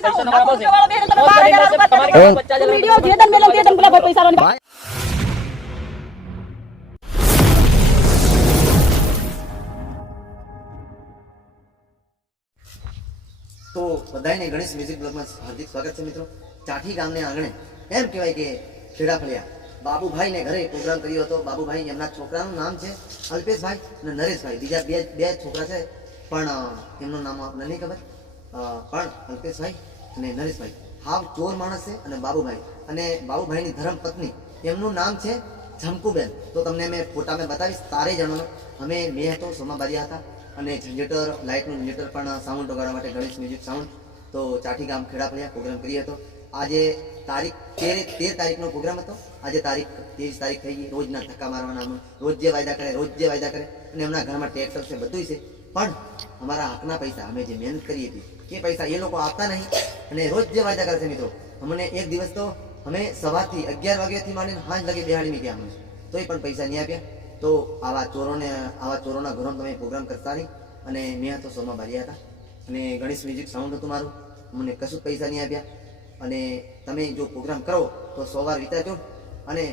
તો બધાને ગણેશ મ્યુઝિક બ્લોગમાં હાર્દિક સ્વાગત છે મિત્રો। ચાઠી ગામને આંગણે એમ કહેવાય કે ખેડા ફળિયા બાબુભાઈ ને ઘરે પ્રોગ્રામ કર્યો હતો। બાબુભાઈ એમના છોકરાનું નામ છે અલ્પેશભાઈ અને નરેશભાઈ, બીજા બે છોકરા છે પણ એમનું નામ આપણને નહીં ખબર, પણ અલ્પેશભાઈ અને નરેશભાઈ હાવ ચોર માણસ છે। અને બાબુભાઈની ધર્મપત્ની એમનું નામ છે ઝમકુબેન। તો તમને મેં ફોટા મેં બતાવીશ, તારે જણાવો। મેં હતો સોમાબારિયા હતા અને જનરેટર લાઇટનું જનરેટર પણ સાઉન્ડ વગાડવા માટે ગણેશ મ્યુઝિક સાઉન્ડ તો ચાઠી ગામ ખેડા ફળિયા પ્રોગ્રામ કર્યો હતો। આજે તારીખ 13 તારીખનો પ્રોગ્રામ હતો, આજે તારીખ 23 તારીખ થઈ ગઈ। રોજના ધક્કા મારવાના, રોજ જે વાયદા કરે અને એમના ઘરમાં ટ્રેક્ટર છે, બધું છે, પણ અમારા હકના પૈસા અમે જે મહેનત કરી હતી એ પૈસા એ લોકો આપતા નહીં અને રોજ જે વાયદા કરે છે મિત્રો। અમને એક દિવસ તો અમે સવારથી 11 વાગ્યાથી માંડીને સાંજ લગી બેહાડીને ગયા અમને, તોય પણ પૈસા નહીં આપ્યા। તો આવા ચોરોના ઘરોમાં તમે પ્રોગ્રામ કરતા નહીં। અને મેં હતો સોમા બારિયા હતા અને ગણેશ મ્યુઝિક સાઉન્ડ હતું મારું, મને કશું પૈસા નહીં આપ્યા। અને તમે જો પ્રોગ્રામ કરો તો 100 વાર વિચારજો અને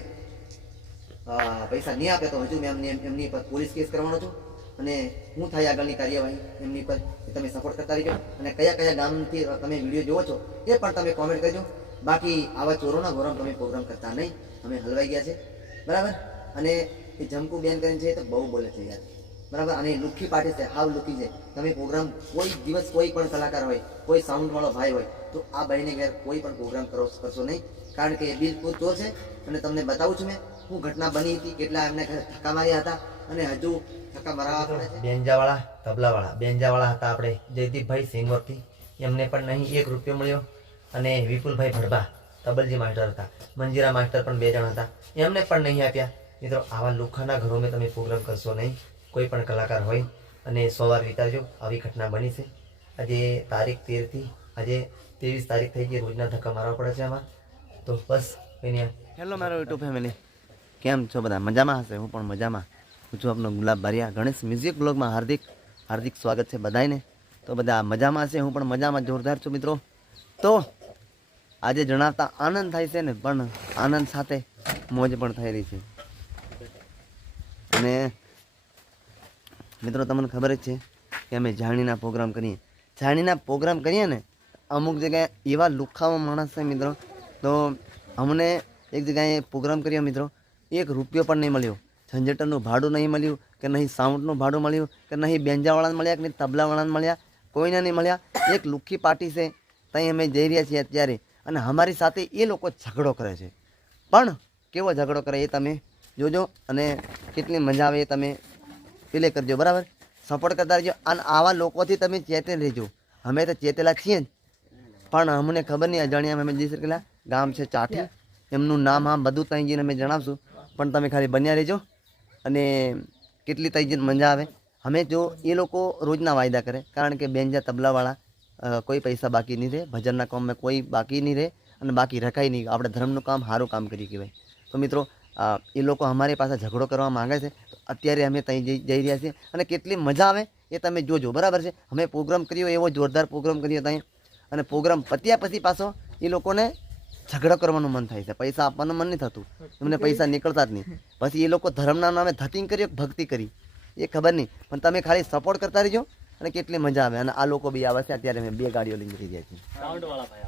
પૈસા નહીં આપે તો હજુ મેં એમની પર પોલીસ કેસ કરવાનો છું અને હું થાય આગળની કાર્યવાહી એમની પર તમે સપોર્ટ કરતા રહેજો। અને કયા ગામથી તમે વિડીયો જોવો છો એ પણ તમે કોમેન્ટ કરજો। બાકી આવા ચોરોના ઘરોમાં તમે પ્રોગ્રામ કરતા નહીં, અમે હલવાઈ ગયા છે બરાબર। અને એ જમકુ બેન કરીને છે તો બહુ બોલે છે યાર બરાબર। અને લુખી પાર્ટી છે, હાવ લુખી છે। તમે પ્રોગ્રામ કોઈ દિવસ કોઈ પણ કલાકાર હોય, કોઈ સાઉન્ડ વાળો ભાઈ હોય તો આ ભાઈને ઘેર કોઈ પણ પ્રોગ્રામ કરશો નહીં, કારણ કે એ બિલકુલ ચોર છે। અને તમને બતાવું છું મેં શું ઘટના બની હતી, કેટલા એમને ધક્કા માર્યા હતા અને હજુ ધક્કા મારવા પડે છે। બેંજાવાળા હતા આપણે જયદીપભાઈ સિંગવરથી, એમને પણ નહીં 1 રૂપિયો મળ્યો। અને વિપુલભાઈ ભડબા તબલજી માસ્ટર હતા, મંજીરા માસ્ટર પણ 2 જણ હતા, એમને પણ નહીં આપ્યા। મિત્રો આવા લુખાના ઘરોમાં તમે પ્રોગ્રામ કરશો નહીં, કોઈ પણ કલાકાર હોય અને 100 વાર વિચારજો, આવી ઘટના બની છે। આજે તારીખ 13 થી આજે 23 તારીખ થઈ ગઈ, રોજના ધક્કા મારવા પડે છે આમાં। તો બસ કંઈ હેલો મારો યુટ્યુબ ફેમિલી, કેમ છો બધા? મજામાં હશે? હું પણ મજામાં હું છું, આપનો ગુલાબ બારિયા। ગણેશ મ્યુઝિક બ્લોગમાં હાર્દિક સ્વાગત છે બધાને। તો બધા મજામાં હશે, હું પણ મજામાં જોરદાર છું મિત્રો। તો આજે જણાવતા આનંદ થાય છે ને, પણ આનંદ સાથે મોજ પણ થઈ રહી છે। અને મિત્રો તમને ખબર જ છે કે અમે જાણીના પ્રોગ્રામ કરીએ ને, અમુક જગ્યાએ એવા લુખાવા માણસ છે મિત્રો। તો અમને એક જગ્યાએ પ્રોગ્રામ કર્યો મિત્રો, 1 રૂપિયો પણ નહીં મળ્યો, જનરેટરનું ભાડું નહીં મળ્યું કે નહીં સાઉન્ડનું ભાડું મળ્યું કે નહીં બેંજાવાળાને મળ્યા કે નહીં તબલાવાળાને મળ્યા, કોઈને નહીં મળ્યા। એક લુખી પાર્ટી છે, ત્યાં અમે જઈ રહ્યા છીએ અત્યારે, અને અમારી સાથે એ લોકો ઝઘડો કરે છે। પણ કેવો ઝઘડો કરે એ તમે જોજો અને કેટલી મજા આવે એ તમે પ્લે કરજો બરાબર, સપોર્ટ કરતા રહેજો। અને આવા લોકોથી તમે ચેતેલ રહેજો। અમે તો ચેતેલા છીએ જ, પણ અમને ખબર નહીં, અજાણ્યા અમે જઈ શકેલા ગામ છે ચાઠી, એમનું નામ બધું ત્યાં જઈને અમે જણાવશું, પણ તમે ખાલી બન્યા રહેજો અને કેટલી ત્યાં જઈને મજા આવે। અમે જો એ લોકો રોજના વાયદા કરે, કારણ કે બેંજા તબલાવાળા કોઈ પૈસા બાકી નહીં રહે, ભજનના કામમાં કોઈ બાકી નહીં રહે અને બાકી રખાય નહીં। આપણે ધર્મનું કામ સારું કામ કરી કહેવાય। તો મિત્રો એ લોકો અમારી પાસે ઝઘડો કરવા માંગે છે, તો અત્યારે અમે ત્યાં જઈ રહ્યા છીએ અને કેટલી મજા આવે એ તમે જોજો બરાબર છે। અમે પ્રોગ્રામ કર્યો, એવો જોરદાર પ્રોગ્રામ કર્યો ત્યાં, અને પ્રોગ્રામ પત્યા પછી પાછો એ લોકોને ઝઘડો કરવાનું મન થાય છે, પૈસા આપવાનું મન નહીં થતું, એમને પૈસા નીકળતા જ નહીં। પછી એ લોકો ધર્મના નામે ધતિંગ કર્યો, ભક્તિ કરી એ ખબર નહીં, પણ તમે ખાલી સપોર્ટ કરતા રહેજો અને કેટલી મજા આવે। અને આ લોકો બી આવે છે, અત્યારે અમે 2 ગાડીઓ લઈને જઈ રહ્યા છીએ।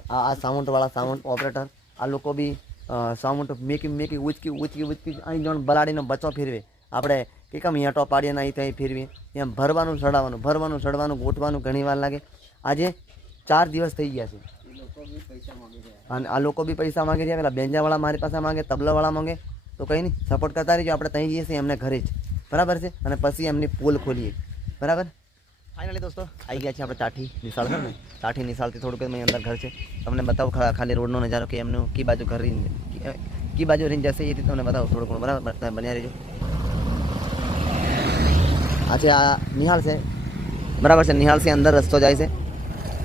આ સાઉન્ડવાળા સાઉન્ડ ઓપરેટર, આ લોકો બી સાઉન્ડ મેકી ઉચકી અહીં જણ બલાડીનો બચ્ચો ફેરવે, આપણે કે કેમ યાંટો પાડીએ ને અહીં ત્યાં ફેરવીએ, એમ ભરવાનું ચડવાનું ગોઠવાનું ઘણી વાર લાગે। આજે 4 દિવસ થઈ ગયા છે અને આ લોકો બી પૈસા માંગે છે, પેલા બેંજાવાળા મારી પાસે માંગે, તબલાવાળા માંગે। તો કંઈ નહીં, સપોર્ટ કરતા રહીજો, આપણે ત્યાં જઈએ છીએ એમને ઘરે જ બરાબર છે, અને પછી એમની પોલ ખોલીએ બરાબર। ફાઇનલી દોસ્તો આવી ગયા છે આપણે ચાઠી નિશાળ છે ને, ચાઠી નિશાળથી થોડુંક અંદર ઘર છે, તમને બતાવું ખાલી રોડનો નજારો કે એમનું કી બાજુ ઘર કી બાજુ રહીને જશે એ રીતે તમને બતાવું થોડું ઘણું બરાબર, તમે બન્યા રહેજો। આ નિહાળ છે બરાબર છે, નિહાળથી અંદર રસ્તો જાય છે,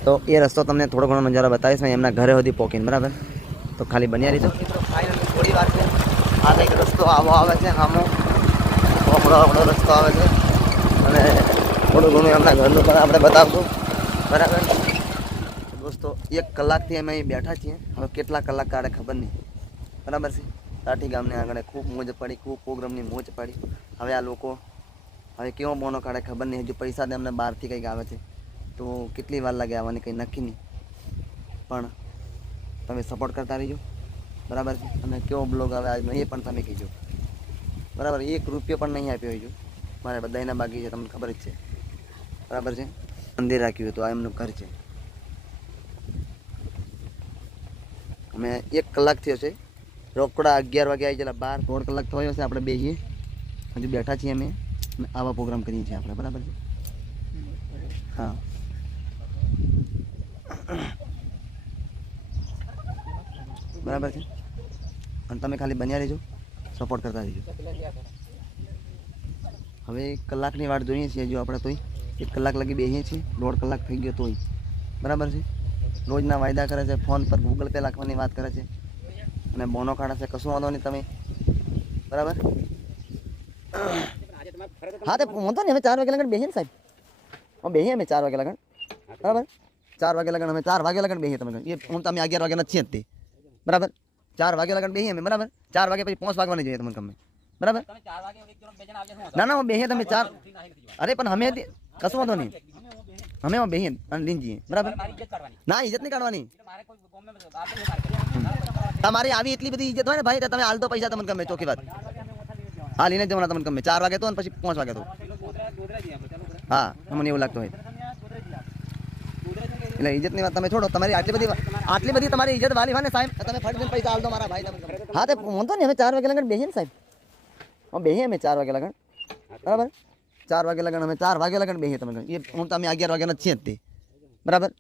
તો એ રસ્તો તમને થોડો ઘણો નજારો બતાવીશ મેં એમના ઘરે સુધી પહોંચીને બરાબર। તો ખાલી બન્યા રહેજો। ફાઇનલી થોડી વાર છે, આ કંઈક રસ્તો આવો આવે છે, આમો રસ્તો આવે છે, અને થોડું ઘણું એમના ઘરનું પણ આપણે બતાવશું બરાબર। દોસ્તો દોસ્તો 1 કલાકથી અમે અહીં બેઠા છીએ. હવે કેટલા કલાક કાઢે ખબર નહીં, બરાબર છે. ચાઠી ગામને આગળ ખૂબ મોજ પડી, ખૂબ પ્રોગ્રામની મોજ પડી. હવે આ લોકો હવે કેવો બોનો કાઢે ખબર નહીં. હજુ પૈસા અમને બહારથી કંઈક આવે છે, તો કેટલી વાર લાગે આવવાની કંઈ નક્કી નહીં. પણ તમે સપોર્ટ કરતા રહીજો, બરાબર છે. અને કેવો બ્લોગ આવે આજનો એ પણ તમે કહેજો, બરાબર. 1 રૂપિયો પણ નહીં આપ્યો હોય, મારે બધાના બાકી છે, તમને ખબર જ છે, બરાબર છે. મંદિર રાખ્યું હતું, આ એમનું ઘર છે. અમે 1 કલાક થયો છે, રોકડા 11 વાગે આવી ગયેલા, 12-1.5 કલાક થયો હશે. આપણે બેસીએ, હજુ બેઠા છીએ અમે, આવા પ્રોગ્રામ કરીએ છીએ આપણે, બરાબર છે. હા, બરાબર છે. અને તમે ખાલી બન્યા રહેજો, સપોર્ટ કરતા રહીજો. હવે 1 કલાકની વાટ જોઈએ છીએ જો આપણે, તોય 1 કલાક લગી બેસીએ છીએ, 1.5 કલાક થઈ ગયો તોય, બરાબર છે. રોજના વાયદા કરે છે, ફોન પર ગૂગલ પે નાખવાની વાત કરે છે, અને બોનો કાઢે છે. કશું વાંધો નહીં તમે, બરાબર. હા, તે વાંધો નહીં. અમે 4 વાગે લગન બેસીએ ને સાહેબ, બેસીએ અમે 4 વાગે લગન, બરાબર. 4 વાગે લગન અમે 4 વાગે લગન બેસીએ. તમે એ હું તમે 11 વાગે નથી જ તે, બરાબર. 4 વાગે લગન બેસીએ અમે, બરાબર. 4 વાગે પછી 5 વાગવાની જોઈએ તમને, ગમે, બરાબર. ના ના, બેસીએ તમે 4. અરે પણ અમે કશું વાંધો નહીં, અમે બેસીએ અને લઈને જઈએ, બરાબર. ના, ઇજ્જત નહીં કાઢવાની. તમારી આવી એટલી બધી ઇજ્જત હોય ને ભાઈ, તો તમે હાલ તો પૈસા તમને ગમે, ચોખ્ખી વાત. હા, લઈને જવાના તમને ગમે. 4 વાગે તો અને પછી 5 વાગે તો. હા, મને એવું લાગતું હોય. એટલે ઇજ્જતની વાત તમે છોડો. તમારી આટલી બધી તમારી ઇજ્જત વાલી હોય ને સાહેબ, તમે ફરીને પૈસા હાલ દો મારા ભાઈ તમને. હા, તે વાંધો નહીં. અમે 4 વાગે લગન બેસીએ ને સાહેબ, બેસીએ અમે 4 વાગે લગન, બરાબર. 4 વાગે લગન અમે 4 વાગે લગન બેસીએ. તમે એ હું તમે 11 વાગે નથી જ તે, બરાબર.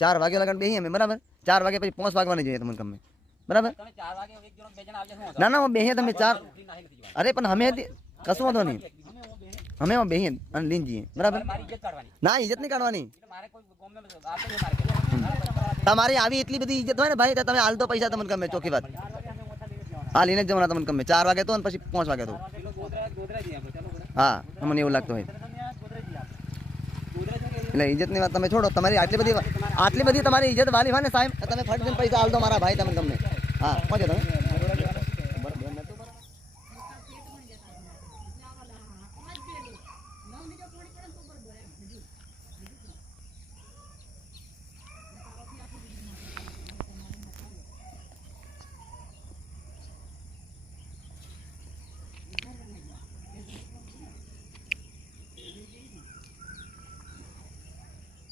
4 વાગે લગન બેસીએ અમે, બરાબર. 4 વાગે પછી 5 વાગવાની જોઈએ તમને ગમે, બરાબર. ના ના, બેસીએ તમે 4. અરે પણ અમે કશું વાંધો નહીં, અમે બેસીએ અને લઈને જઈએ, બરાબર. ના, ઇજ્જત નહીં કાઢવાની. તમારી આવી એટલી બધી ઇજ્જત હોય ને ભાઈ, તો તમે હાલ તો પૈસા તમને ગમે, ચોખ્ખી વાત. હા, લઈને જવાના તમને ગમે. 4 વાગે તો અને પછી 5 વાગે તો. હા, મને એવું લાગતું હોય. એટલે ઇજ્જતની વાત તમે છોડો. તમારી આટલી બધી તમારી ઇજ્જત વાલી હોય ને સાહેબ, તમે ફરીને પૈસા હાલ દો મારા ભાઈ તમને ગમે. હા, પહોંચો તમે.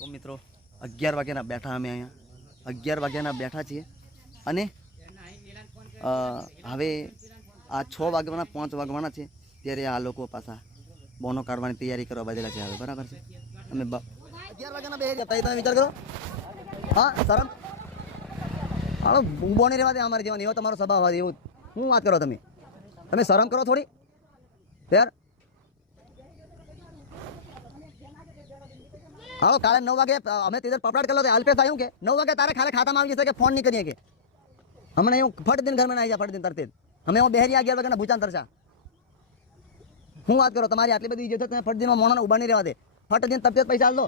તો મિત્રો 11 વાગ્યાના બેઠા અમે અહીંયા, 11 વાગ્યાના બેઠા છીએ. અને હવે આ 6 વાગવાના 5 વાગવાના છે, ત્યારે આ લોકો પાછા બોનો કાઢવાની તૈયારી કરવા બાજેલા છે હવે, બરાબર છે. અમે 11 વાગ્યાના બે જતા, તમે વિચાર કરો. હા, શરમ હાલો, ઊભો નહીં રહેવા દે અમારે જેવાની. એવો તમારો સ્વભાવ હોય, એવું શું વાત કરો તમે શરમ કરો થોડી યાર. હાલો, કાલે 9 વાગે અમે તેદર પપડાટ કરેલો, અલ્પેશ આવ્યું કે 9 વાગે તારે ખાલે ખાતામાં આવી જશે કે ફોન નહીં કરીએ કે હમણાં એવું ફટ દિન ઘરમાં આવી જાય, ફટ દિન તરતે અમે હું બેહરી 11 વાગ્યાના ભૂચાન તરસા. શું વાત કરો, તમારી આટલી બધી ઇજ્જત તમે ફટ દિનમાં મોણાને ઉભા નહીં રહેવા દે, ફટ દિન તરત પૈસા હાલ દો.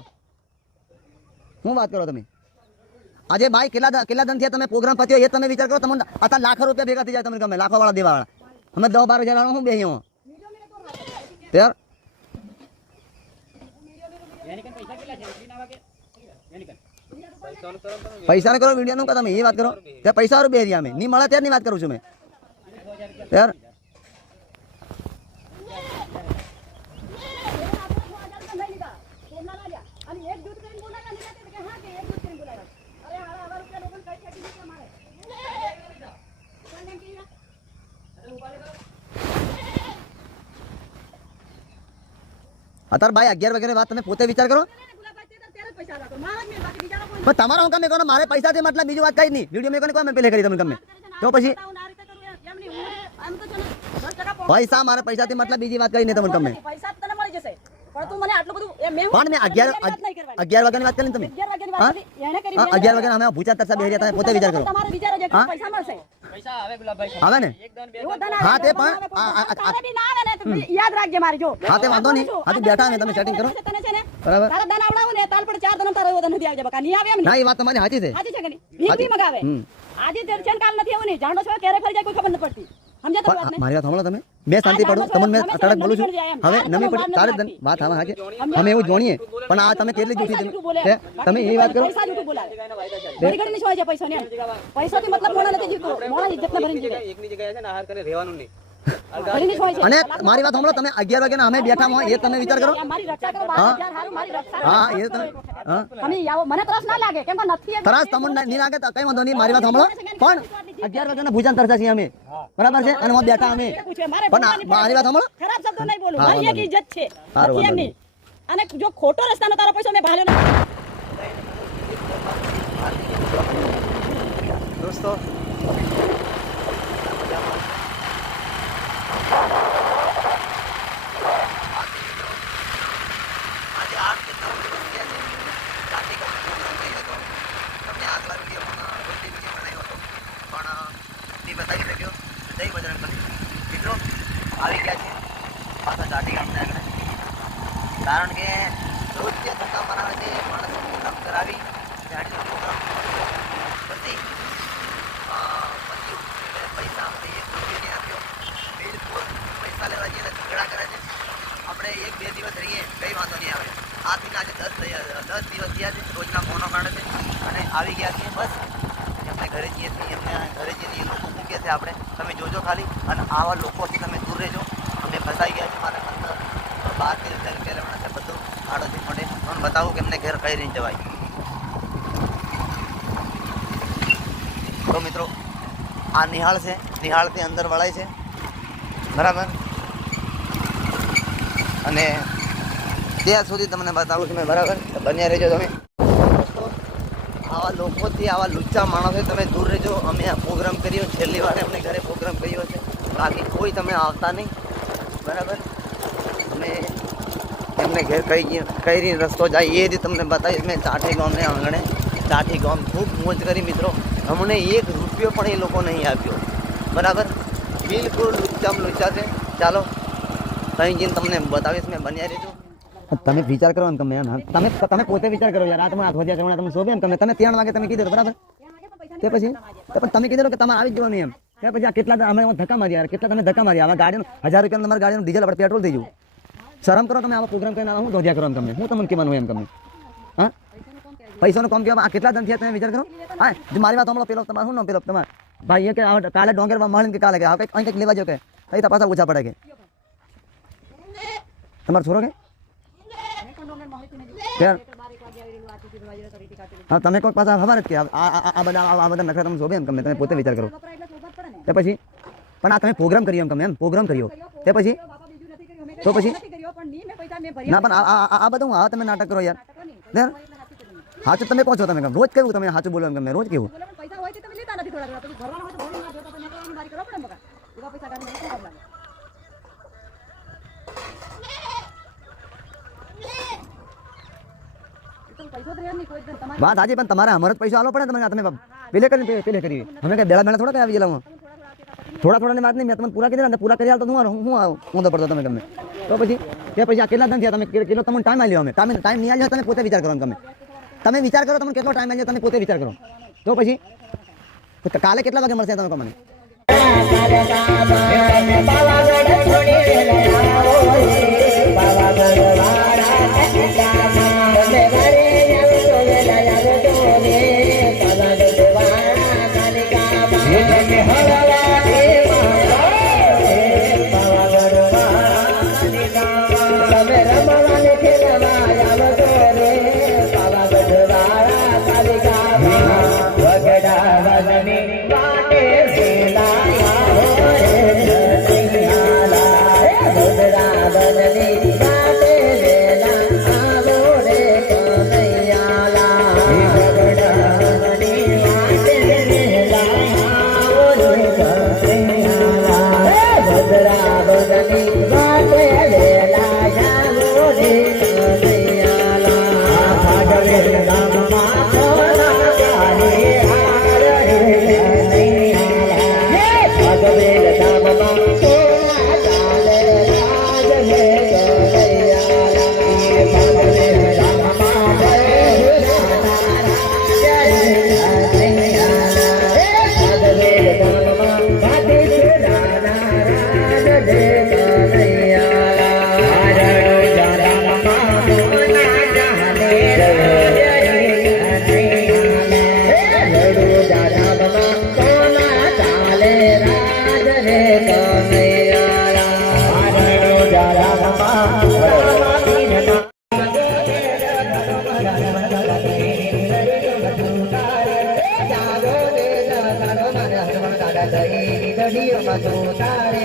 શું વાત કરો તમે? આજે ભાઈ કેટલા દન થયા તમે પ્રોગ્રામ પત્યો એ તમે વિચાર કરો. તમને અત્યારે લાખો રૂપિયા ભેગા થઈ જાય, તમને ગમે લાખો વાળા દેવા વાળા. અમે 10-12 હજાર હું બેહી હું યાર. પૈસા કરો વિડીયો નું, તમે એ વાત કરો. ત્યાં પૈસા વાળું બેહરી અમે નહીં મળે ત્યારની વાત કરું છું મેં યાર. અત્યારે ભાઈ 11 વાગ્યાની વાત તમે પોતે વિચાર કરો. પણ તમારા હું કામ કરો, મારે પૈસાથી મતલબ બીજી વાત કઈ નહીં. વિડીયો મેં કોઈ પેલે કરી તમે ગમે તો પછી પૈસા મારે પૈસાથી મતલબ બીજી વાત કઈ નહીં તમને ગમે. પણ તું મને આટલું બધું મેં 11 વાગ્યાની વાત કરી તમે 11 વાગ્યાની વાત કરી એને કરી 11 વાગ્યા અમે ભૂચા તરસા બેહી રહ્યા તમે પોતે વિચાર કરો તમારે વિચારો છે કે પૈસા મળશે પૈસા આવે ગુલાબભાઈ આવે ને એવો ધન હા, તે આવે, તારે બી ના આવે ને તો યાદ રાખજે મારી જો હા તે વાંધો નહીં હા તો બેઠા અમે તમે સેટિંગ કરો તને છે ને બરાબર તારા ધન આવડાવું ને તાર પણ 4 ધન તારો એવો ધન નથી આવજે બકા નહીં આવે એમ ના એ વાત તમારી સાચી છે આજે છે કે નહીં ભીખ બી મગાવે આજે દર્શન કાલ નથી આવું નહીં જાણો છો ક્યારે ફરી જાય કોઈ ખબર નથી પડતી સમજ્યા તમે વાતને મારી વાત સાંભળો તમે બે શાંતિ પડો તમને મેં કડક બોલું છું હવે નમી પડી તારે વાત હા હા અમે એવું જાણીએ પણ આ તમે કેટલી જૂઠી તમે એ વાત કરો પૈસા જૂઠું બોલાવે ઘડી ઘડી ની છે પૈસો ને પૈસાથી મતલબ મોણા નથી જીવતો મોણા ઇજ્જત ના ભરીને જીવે એકની જગ્યાએ છે ને આહાર કરે રહેવાનું નહીં ઘડી ની છે અને મારી વાત સાંભળો તમે 11 વાગ્યાના અમે બેઠા હોય એ તમે વિચાર કરો મારી રક્ષા કરો 12,000 હારું મારી રક્ષા હા એ તમે હા તમે આવો મને ત્રાસ ના લાગે કેમ કે નથી એમ તરાસ તમને નહીં લાગે તો કઈ વાંધો નહીં મારી વાત સાંભળો પણ 11 વાગ્યાના ભૂજાન તરસા છીએ અમે બરાબર છે અને હું બેઠા અમે પણ મારી વાત સાંભળો ખરાબ શબ્દો નહીં બોલું મારી એક ઇજ્જત છે સારું, નથી એમની અને જો ખોટો રસ્તાનો તારો પૈસો મેં ભાલ્યો ના દોસ્તો કારણ કે રોજ જે ધંધા બનાવે છે માણસોને કામ કરાવી પછી પૈસા આપણે એક રૂપિયાને આપ્યો બિલકુલ પૈસા લેવા જઈએ ઝઘડા કરે છે આપણે 1-2 દિવસ રહીએ કઈ વાંધો નહીં આવે આથી આજે 10 દિવસ થયા છે રોજના ફોનો કાઢે છે અને આવી ગયા છીએ બસ એમને ઘરે જઈએ છીએ એમને ઘરે જઈએ એ લોકો મૂકે છે આપણે તમે જોજો ખાલી અને આવા લોકોથી તમે દૂર રહેજો અમે ફસાઈ ગયા છીએ મારા અંદર 12-13 રૂપિયા લેવાના છે બધું આડોથી મોઢે તમને બતાવું કે એમને ઘેર કઈ રીતે જવાય તો મિત્રો આ નિહાળ છે નિહાળથી અંદર વળાય છે બરાબર અને ત્યાં સુધી તમને બતાવું છું મેં બરાબર બન્યા રહેજો તમે આવા લોકોથી આવા લુચ્ચા માણસોથી તમે દૂર રહેજો અમે આ પ્રોગ્રામ કર્યો છેલ્લી વાર એમને ઘરે પ્રોગ્રામ કર્યો છે બાકી કોઈ તમે આવતા નહીં બરાબર અમે એમને ઘેર કઈ રસ્તો જાય એ રીતે તમને બતાવીશ મેં ચાઠી ગામને આંગણે ચાઠી ગામ ખૂબ મોજ કરી મિત્રો અમને 1 રૂપિયો પણ એ લોકો નહીં આપ્યો બરાબર બિલકુલ લુચ્ચા છે ચાલો કઈ જઈને તમને બતાવીશ મેં બન્યા રહેજો તમે વિચાર કરો એમ તમે તમે પોતે વિચાર કરો યાર આ તમે આઠ વાગ્યા તમે શોભે એમ તમે 3 વાગે તમે કીધું બરાબર તે પછી તમે કીધું કે તમે આવી જવાનું એમ ત્યાં પછી આ કેટલા અમે ધક્કા માર્યા યાર કેટલા તમે ધક્કા માર્યા આવા ગાડીનું 1000 રૂપિયા તમારા ગાડીનું ડીઝલ આપણે પેટ્રોલ થઈ ગયું શરમ કરો તમે આવા પ્રોગ્રામ કરીને હું ધોધ્યા કરો તમને હું તમને કહેવાનું એમ તમને હા પૈસાનું કામ કહેવા આ કેટલા ધન થયા તમે વિચાર કરો હા જો મારી વાત હમણાં પેલો તમારે શું નામ પેલો તમારે ભાઈ કે કાલે ડોંગરમાં મળીને કે કાલે કે કંઈક લેવા જો કે કઈ પાછા ઓછા પડે કે તમારો છોરો કે હા તમે કોઈ પાછા ખબર જ કે આ બધા નખરા તમે શોભે એમ તમે પોતે વિચાર કરો તે પછી પણ આ તમે પ્રોગ્રામ કર્યો એમ તમે એમ પ્રોગ્રામ કર્યો તે પછી તો પછી ના પણ આ બધું આ તમે નાટક કરો યાર સાચું તમે કહો છો તમે રોજ કેવું તમે સાચું બોલો એમ તમે રોજ કેવું વાત આજે પણ તમારે અમારો જ પૈસા આલો પડે તમે પેલે કરી અમે કઈ બેલા થોડા કઈ આવી ગયેલા થોડા વાત નહીં મેં તમને પૂરા કરી દીધા પૂરા કરી તો હું ઊંધો પડતો તમે ગમે તો પછી તે પછી આ કેટલા ધન થયા તમે કેટલો તમને ટાઈમ આલ્યો અમે ટાઈમ નહીં આલ્યો તમે પોતે વિચાર કરો તમે વિચાર કરો તમને કેટલો ટાઈમ આલ્યો તમે પોતે વિચાર કરો તો પછી કાલે કેટલા વાગે મળશે તમે કહો મને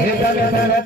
હેતલ